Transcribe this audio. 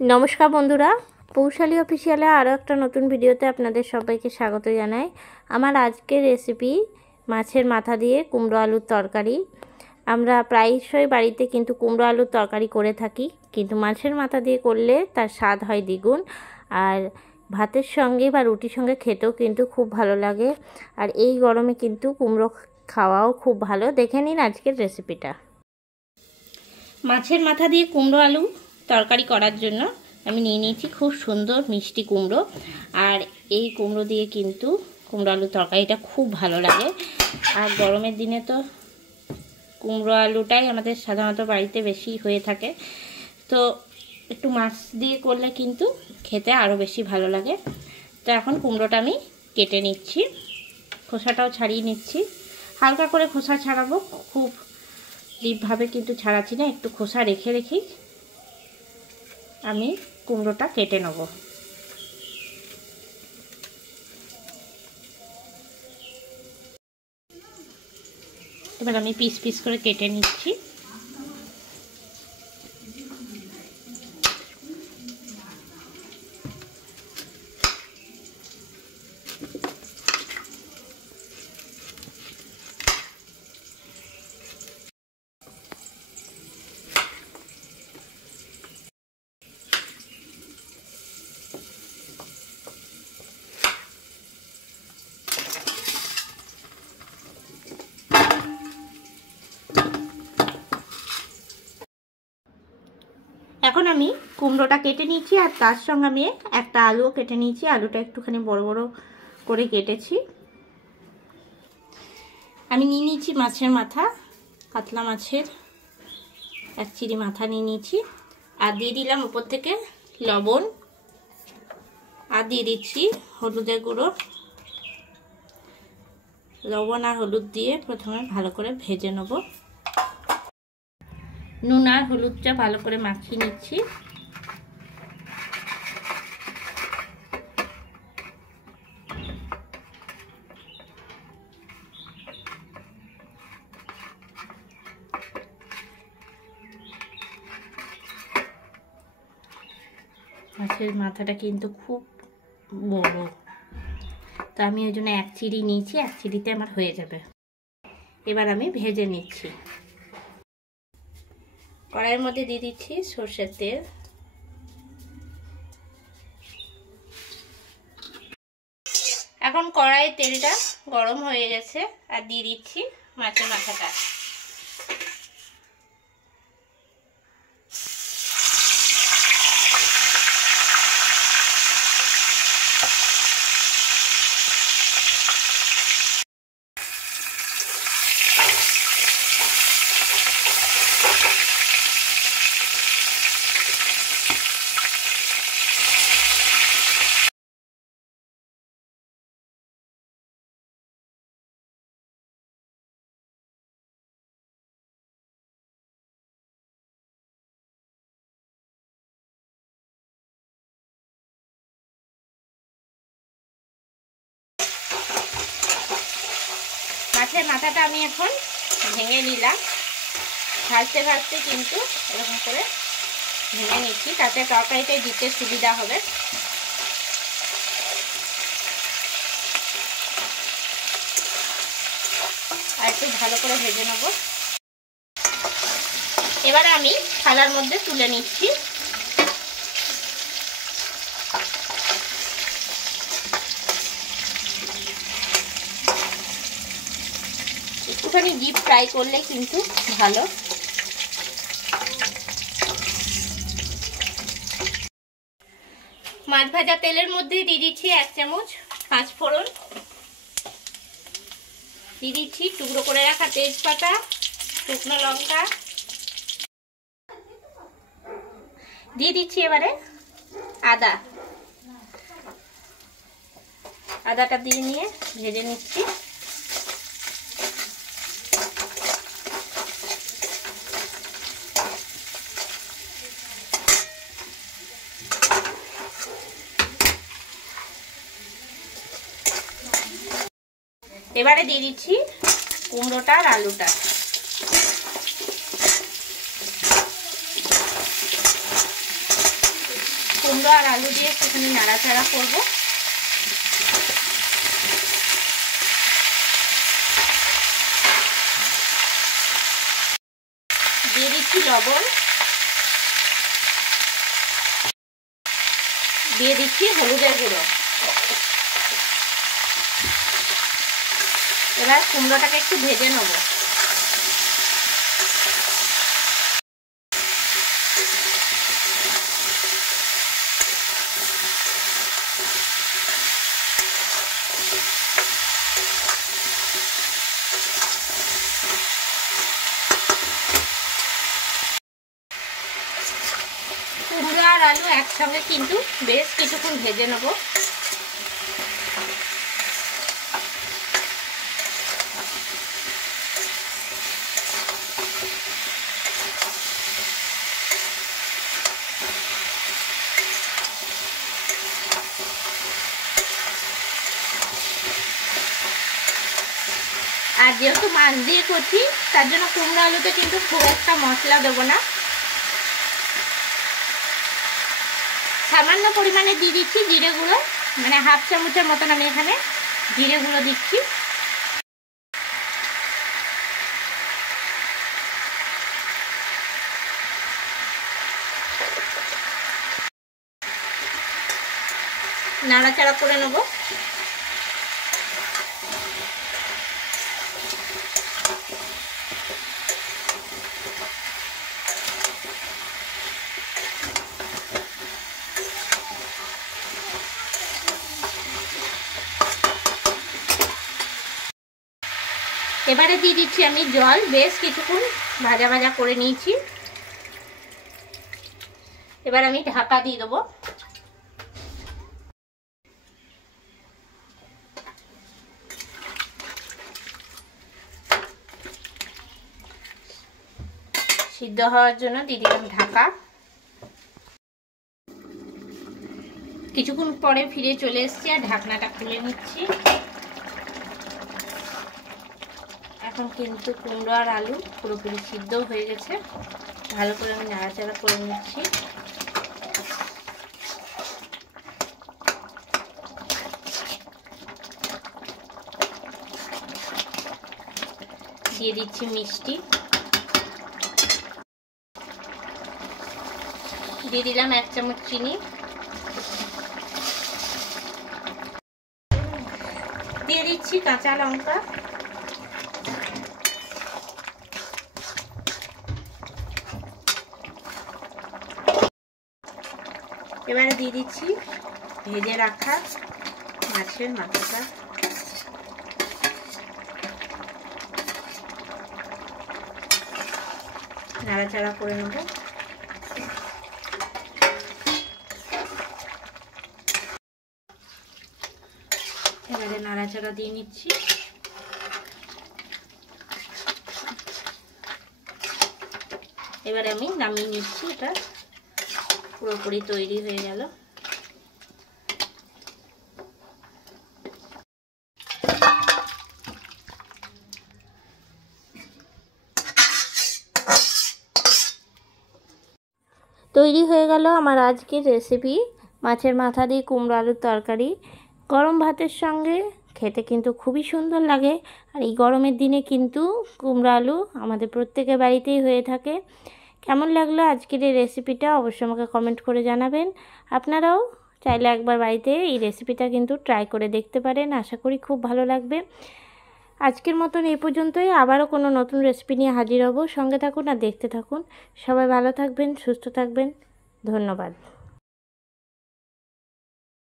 नमस्कार बंधुरा पौशाली अफिशियाले आरो एक नतून भिडियोते आपनादेर सबाइके स्वागत जानाई। आमार आजकेर रेसिपि माछेर माथा दिए कुमड़ो आलुर तरकारी। आमरा प्रायशई बाड़ीते किन्तु कुमड़ो आलुर तरकारी करे थाकी, किन्तु माछेर माथा दिए करले तार स्वाद हय द्विगुण और भातेर संगे बा रुटिर संगे खेतेও किन्तु खूब भालो लागे। और এই गरमे किन्तु कुमड़ो खाওয়াও खूब भालो। देखे निन आजकेर रेसिपिटा। माछेर माथा दिए कुमड़ो आलू तरकारी करार जन्य आमी निये निয়েছি खूब सुंदर मिष्टि कुमड़ो। और এই कुमड़ो दिए किन्तु कुमड़ो आलू तरकारिटा खूब भालो लागे। और गरमेर दिने तो कुमड़ो आलूटाई आमादेर साधारणत बाड़ीते बेशी हये थाके, तो एकटु माछ दिए करले किन्तु खेते आरो बेशी भालो लागे। तो एखन कुमड़ोटा आमी केटे निচ্ছি, খোসাটাও ছাড়িয়ে নিচ্ছি। হালকা করে খোসা ছাড়াবো, খুব ডিপভাবে কিন্তু ছাড়াচ্ছি না, একটু খোসা রেখে রেখেই আমি কুমড়োটা কেটে নেব। এবার আমি পিস পিস করে কেটে নিচ্ছি। এখন আমি কুমড়োটা কেটে নিয়েছি আর তার সঙ্গে আমি একটা আলুও কেটে নিয়েছি। আলুটা একটুখানি বড় বড় করে কেটেছি। আমি নিয়ে নিয়েছি মাছের মাথা, কাতলা মাছের এক চিড়ি মাথা নিয়ে নিয়েছি। আর দিয়ে দিলাম উপর থেকে লবণ, আর দিয়ে দিচ্ছি হলুদের গুঁড়ো। লবণ আর হলুদ দিয়ে প্রথমে ভালো করে ভেজে নেব। নুন আর হলুদটা ভালো করে মাখিয়ে নিচ্ছি। মাছের মাথাটা কিন্তু খুব বড়, তো আমি ওই জন্য এক চিড়ি নিয়েছি, এক চিড়িতে আমার হয়ে যাবে। এবার আমি ভেজে নিচ্ছি। কড়াইয়ের মধ্যে দিয়ে দিচ্ছি সরষের তেল। এখন কড়াইয়ের তেলটা গরম হয়ে গেছে আর দিয়ে দিচ্ছি মাছের মাথাটা। মাছের মাথাটা আমি এখন ভেঙে নিলাম। ভাজতে ভাজতে কিন্তু এরকম করে ভেঙে নিচ্ছি, তাতে তরকারিতে দিতে সুবিধা হবে। আর একটু ভালো করে ভেজে নেব। এবারে আমি থালার মধ্যে তুলে নিচ্ছি। একটুখানি ডিপ ফ্রাই করলে কিন্তু ভালো। মাছ ভাজা তেলের মধ্যে দিয়ে দিচ্ছি 1 চামচ পাঁচফোড়ন, দিয়ে দিচ্ছি টুকরো করে রাখা তেজপাতা, শুকনো লঙ্কা, দিয়ে দিচ্ছি এবারে আদাটা দিয়ে নিয়ে ভেজে নিচ্ছি। এবারে দিয়ে দিচ্ছি কুমড়োটা আর আলুটা। কুমড়ো আর আলু দিয়ে একটুখানি নাড়াচাড়া করব। দিয়ে দিচ্ছি লবণ, দিয়ে দিচ্ছি হলুদের গুঁড়ো। এবার কুমড়োটাকে একটু ভেজে নেব। কুমড়ো আর আলু একসঙ্গে কিন্তু বেশ কিছুক্ষণ ভেজে নেব। আর যেহেতু মাছ দিয়ে করছি তার জন্য কুমড়ো আলুতে কিন্তু খুব একটা মশলা দেবো না, সামান্য পরিমাণে দিয়ে দিচ্ছি জিরে গুঁড়ো, মানে হাফ চামচের মতন আমি এখানে জিরে গুঁড়ো দিচ্ছি। নাড়াচাড়া করে নেব। এবারে দিয়ে দিচ্ছি আমি জল, বেশ কিছুক্ষণ ভাজা ভাজা করে নিয়েছি। এবার আমি ঢাকা দিয়ে দেবো। সিদ্ধ হওয়ার জন্য দিয়ে দিলাম ঢাকা। কিছুক্ষণ পরে ফিরে চলে এসেছি আর ঢাকনাটা খুলে নিচ্ছি। এখন কিন্তু কুমড়ো আর আলু পুরোপুরি সিদ্ধ হয়ে গেছে। ভালো করে আমি নাড়াচাড়া করে নিচ্ছি। দিয়ে দিচ্ছি মিষ্টি, দিয়ে দিলাম 1 চামচ চিনি, দিয়ে দিচ্ছি কাঁচা লঙ্কা, এবারে দিয়ে দিচ্ছি ভেজে রাখা মাছের মাথাটা। নাড়াচাড়া করে নেব। এবারে নাড়াচাড়া দিয়ে নিচ্ছি। এবারে আমি নামিয়ে নিচ্ছি। এটা পুরোপুরি তৈরি হয়ে গেল। তৈরি হয়ে গেল আমার আজকের রেসিপি, মাছের মাথা দিয়ে কুমড়ো আলুর তরকারি। গরম ভাতের সঙ্গে খেতে কিন্তু খুবই সুন্দর লাগে। আর এই গরমের দিনে কিন্তু কুমড়ো আলু আমাদের প্রত্যেকের বাড়িতেই হয়ে থাকে। কেমন লাগলো আজকের এই রেসিপিটা অবশ্যই আমাকে কমেন্ট করে জানাবেন। আপনারাও চাইলে একবার বাড়িতে এই রেসিপিটা কিন্তু ট্রাই করে দেখতে পারেন। আশা করি খুব ভালো লাগবে। আজকের মতন এই পর্যন্তই। আবারও কোনো নতুন রেসিপি নিয়ে হাজির হব। সঙ্গে থাকুন আর দেখতে থাকুন। সবাই ভালো থাকবেন, সুস্থ থাকবেন। ধন্যবাদ।